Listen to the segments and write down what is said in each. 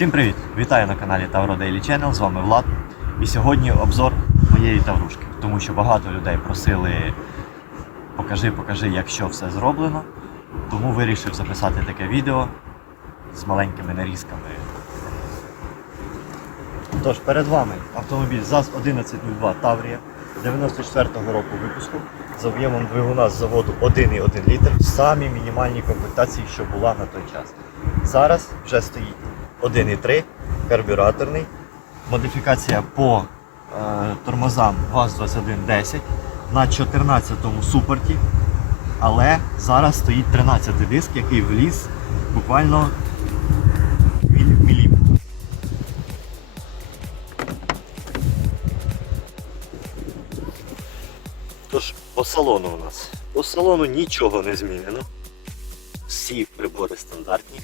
Всім привіт! Вітаю на каналі Tauro Daily Channel, з вами Влад. І сьогодні обзор моєї таврушки, тому що багато людей просили покажи, покажи, як що все зроблено. Тому вирішив записати таке відео з маленькими нарізками. Тож, перед вами автомобіль ЗАЗ 1102 Таврія 94-го року випуску з об'ємом двигуна з заводу 1,1 літр в самій мінімальній комплектації, що була на той час. Зараз вже стоїть 1,3 карбюраторний. Модифікація по е, тормозам ГАЗ-2110 на 14-му супорті. Але зараз стоїть 13 й диск, який вліз буквально міліметр. Тож, по салону у нас. По салону нічого не змінено. Всі прибори стандартні,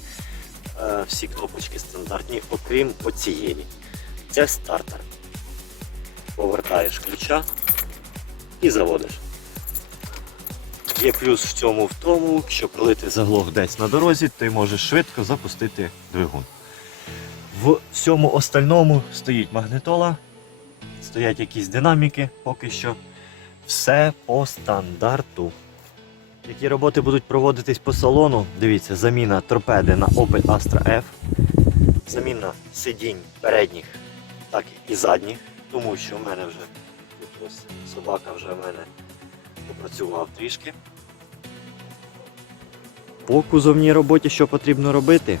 всі кнопочки стандартні, окрім оцієї. Це стартер. Повертаєш ключа і заводиш. Є плюс в цьому в тому, що коли ти заглох десь на дорозі, ти можеш швидко запустити двигун. В всьому остальному стоїть магнитола, стоять якісь динаміки поки що. Все по стандарту. Які роботи будуть проводитись по салону? Дивіться, заміна торпеди на Opel Astra F, заміна сидінь передніх, так і задніх, тому що в мене вже тут ось собака вже в мене попрацював трішки. По кузовній роботі, що потрібно робити,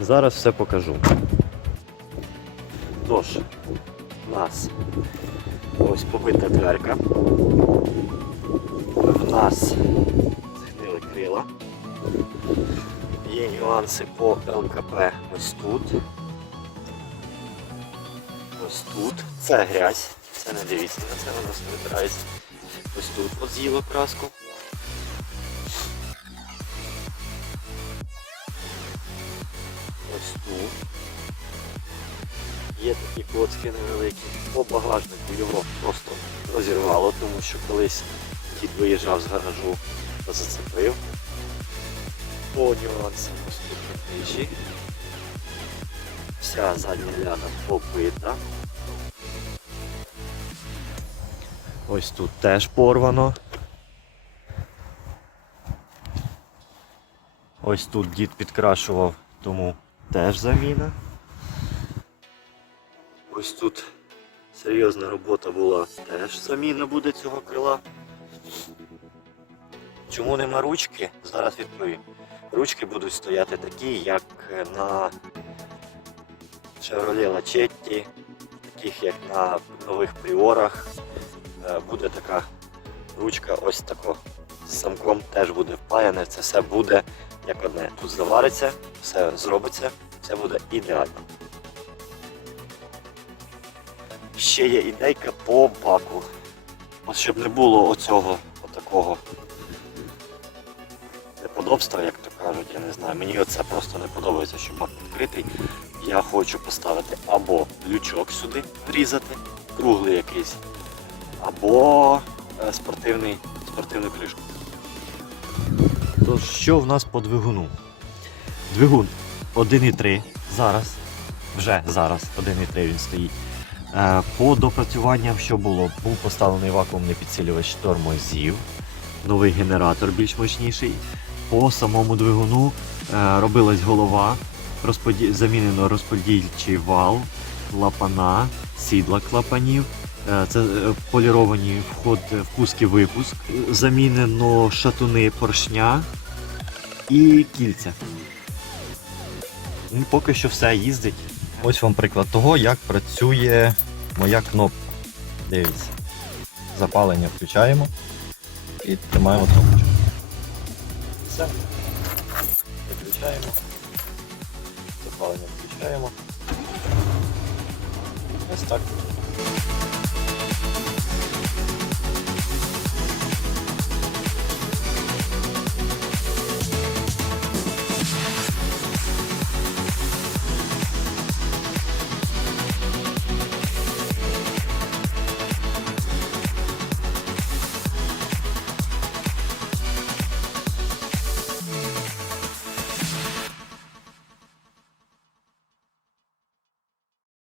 зараз все покажу. Тож, у нас ось побита дверка. В нас згнили крила. Є нюанси по ЛКП ось тут. Ось тут. Це грязь. Це не дивіться на це, воно не витирається. Ось тут от з'їло краску. Ось тут. Є такі клocки невеликі. По багажнику його просто розірвало, тому що колись дід виїжджав з гаражу та зацепив. По нюансам ось тут на. Вся задня ляда побита. Ось тут теж порвано. Ось тут дід підкрашував, тому теж заміна. Ось тут серйозна робота була, теж заміна буде цього крила. Чому нема ручки? Зараз відповім. Ручки будуть стояти такі, як на Chevrolet Lachetti, таких як на нових пріорах. Е, Буде така ручка ось тако. З замком теж буде впаяне, це все буде як одне. Тут завариться, все зробиться, все буде ідеально. Ще є ідейка по баку. От щоб не було оцього отакого неподобства, як то кажуть, я не знаю. Мені оце просто не подобається, що бак відкритий. Я хочу поставити або лючок сюди врізати, круглий якийсь, або е, спортивний, спортивну кришку. Тож, що в нас по двигуну? Двигун 1,3 зараз, вже зараз 1,3 він стоїть. Е, По допрацюванням, що було, був поставлений вакуумний підсилювач тормозів, новий генератор більш мощніший. По самому двигуну е, робилась голова, розподі... замінено розподільчий вал, клапана, сідла клапанів. Е, Це поліровані вход впуск-випуск. Замінено шатуни поршня і кільця. Ну, Поки що все їздить. Ось вам приклад того, як працює моя кнопка. Дивіться. Запалення включаємо і тримаємо кнопочку. Все. Виключаємо. Запалення включаємо. Ось так.